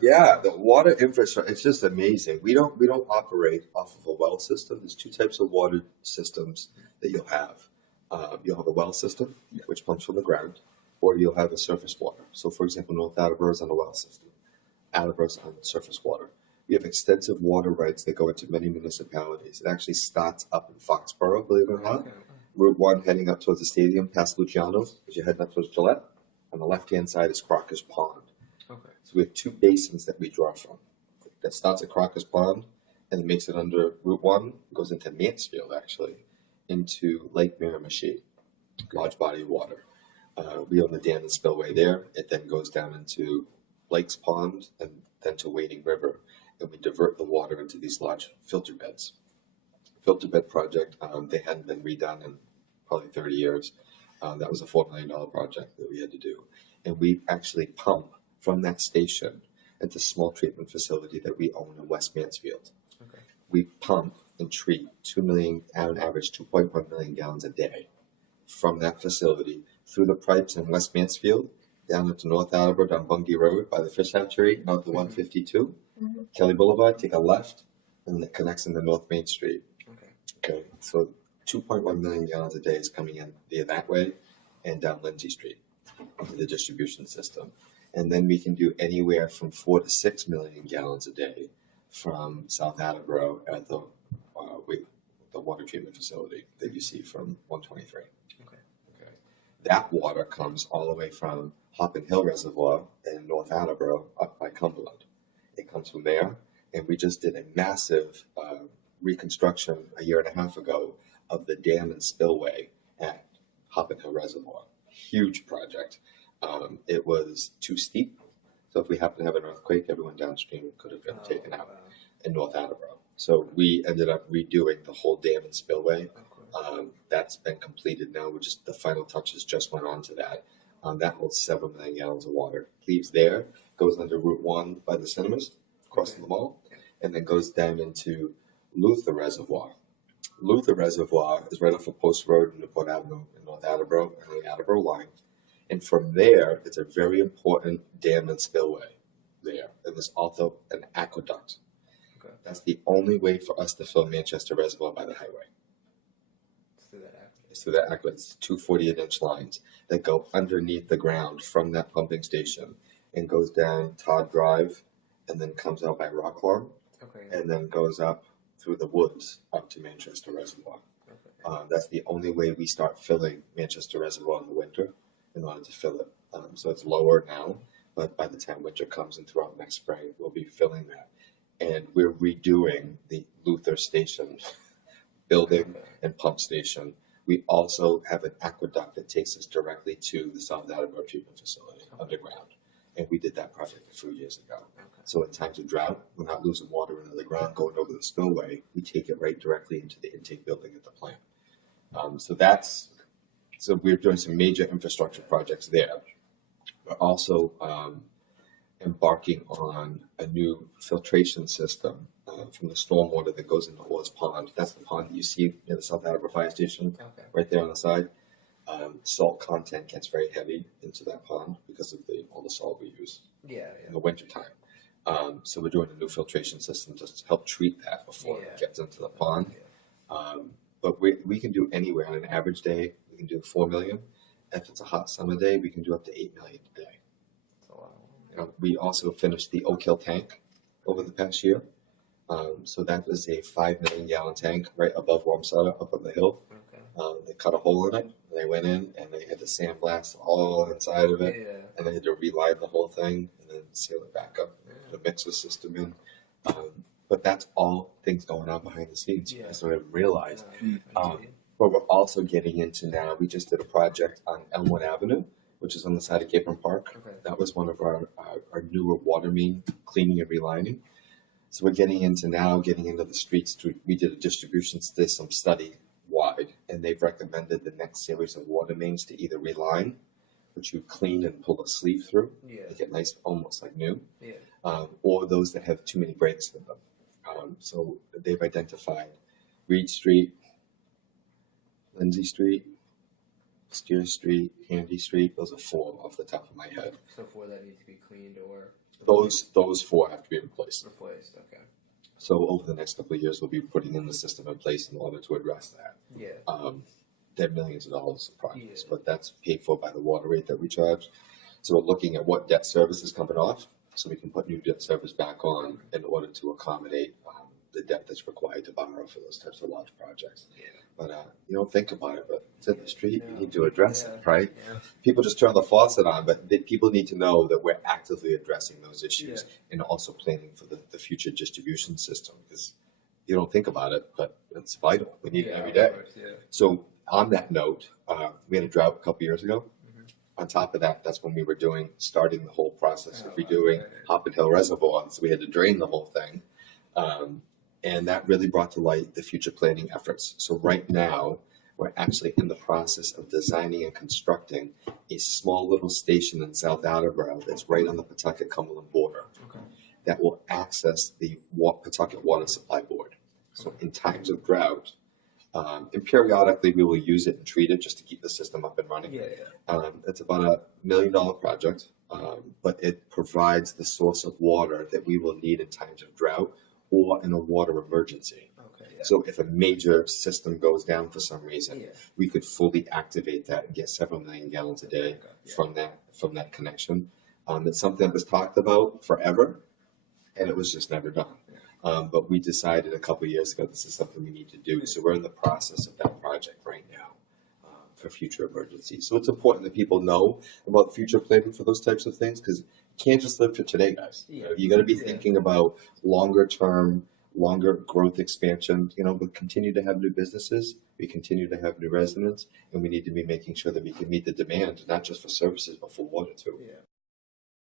Yeah, the water infrastructure, it's just amazing. We don't operate off of a well system. There's two types of water systems that you'll have. You'll have a well system, which pumps from the ground, or you'll have a surface water. So, for example, North Attleboro is on a well system. Attleboro's on surface water. We have extensive water rights that go into many municipalities. It actually starts up in Foxborough, believe it or not. Route 1 heading up towards the stadium, past Luciano, as you're heading up towards Gillette. On the left-hand side is Crocker's Pond. Okay. So we have two basins that we draw from. That starts at Crocker's Pond and makes it under Route 1, goes into Mansfield, actually, into Lake Miramichi, large body of water. We own the dam and spillway there. It then goes down into Blake's Pond and then to Wading River. And we divert the water into these large filter beds. Filter bed project, they hadn't been redone in probably 30 years. That was a $4 million project that we had to do. And we actually pump from that station at the small treatment facility that we own in West Mansfield. Okay. We pump and treat 2 million, on average 2.1 million gallons a day from that facility through the pipes in West Mansfield, down into North Attleboro, down Bungie Road by the fish hatchery, out to 152, Kelly Boulevard, take a left, and it connects into North Main Street. Okay, so 2.1 million gallons a day is coming in via that way and down Lindsay Street into the distribution system. And then we can do anywhere from 4 to 6 million gallons a day from South Attleboro at the water treatment facility that you see from 123. Okay. That water comes all the way from Hoppin Hill Reservoir in North Attleboro up by Cumberland. It comes from there, and we just did a massive reconstruction a year and a half ago of the dam and spillway at Hoppin Hill Reservoir. Huge project. It was too steep, so if we happen to have an earthquake, everyone downstream could have been taken out in North Attleboro. So we ended up redoing the whole dam and spillway. That's been completed now. The final touches just went on to that. That holds 7 million gallons of water. Leaves there, goes under Route 1 by the cinemas, crossing the mall, and then goes down into Luther Reservoir. Luther Reservoir is right off of Post Road and Newport Avenue in North Attleboro and the Attleboro line. And from there, it's a very important dam and spillway there. And there's also an aqueduct. Okay. That's the only way for us to fill Manchester Reservoir by the highway. It's through that aqueduct. It's 2 48-inch lines that go underneath the ground from that pumping station and goes down Todd Drive and then comes out by Rocklawn and then goes up through the woods up to Manchester Reservoir. That's the only way we start filling Manchester Reservoir in the winter in order to fill it. So it's lower now, but by the time winter comes and throughout next spring, we'll be filling that. And we're redoing the Luther Station building and pump station. We also have an aqueduct that takes us directly to the South Attleboro treatment facility underground. And we did that project a few years ago. So in times of drought, we're not losing water into the ground going over the spillway. We take it right directly into the intake building at the plant. So we're doing some major infrastructure projects there. We're also embarking on a new filtration system from the stormwater that goes into Orr's Pond. That's the pond that you see near the South Attleboro Fire Station, right there on the side. Salt content gets very heavy into that pond because of all the salt we use in the wintertime. So we're doing a new filtration system to help treat that before it gets into the pond. But we can do anywhere on an average day. We can do 4 million. If it's a hot summer day, we can do up to 8 million a day. We also finished the Oak Hill tank over the past year. So that was a 5 million gallon tank right above Warmsada up on the hill. They cut a hole in it. They went in and they had to sandblast all inside of it, and they had to reline the whole thing and then seal it back up, the mixer system in. But that's all things going on behind the scenes. I sort of realized. But we're also getting into now. We just did a project on Elmwood Avenue, which is on the side of Capron Park. That was one of our newer water main cleaning and relining. So we're getting into the streets. We did a distribution system study wide, and they've recommended the next series of water mains to either reline, which you clean and pull a sleeve through, make it nice, almost like new, or those that have too many breaks in them. So they've identified Reed Street, Lindsay Street, Steer Street, Handy Street. Those are 4 off the top of my head. So 4 that need to be cleaned or? Those four have to be replaced. Okay. So over the next couple of years, we'll be putting in the system in place in order to address that. Yeah. They're millions of dollars of projects, Yeah. but that's paid for by the water rate that we charge. So we're looking at what debt service is coming off, so we can put new debt service back on in order to accommodate the debt that's required to borrow for those types of large projects. Yeah. But you don't think about it, but it's in the street. You need to address it, right? Yeah. People just turn the faucet on, but people need to know that we're actively addressing those issues and also planning for the future distribution system, because you don't think about it, but it's vital. We need it every day. So on that note, we had a drought a couple years ago. On top of that, that's when we were starting the whole process of redoing Hoppin Hill Reservoir. So we had to drain the whole thing. And that really brought to light the future planning efforts. So right now, we're actually in the process of designing and constructing a small little station in South Attleboro that's right on the Pawtucket-Cumberland border that will access the Pawtucket Water Supply Board. So in times of drought, and periodically we will use it and treat it just to keep the system up and running. It's about $1 million project, but it provides the source of water that we will need in times of drought or in a water emergency. So if a major system goes down for some reason, we could fully activate that and get several million gallons a day from that connection. It's something that was talked about forever, and it was just never done. But we decided a couple of years ago this is something we need to do. So we're in the process of that project right now for future emergencies. So it's important that people know about future planning for those types of things, because you can't just live for today, guys. You got to be thinking about longer term, longer growth expansion. We continue to have new businesses, we continue to have new residents, and we need to be making sure that we can meet the demand, not just for services, but for water too.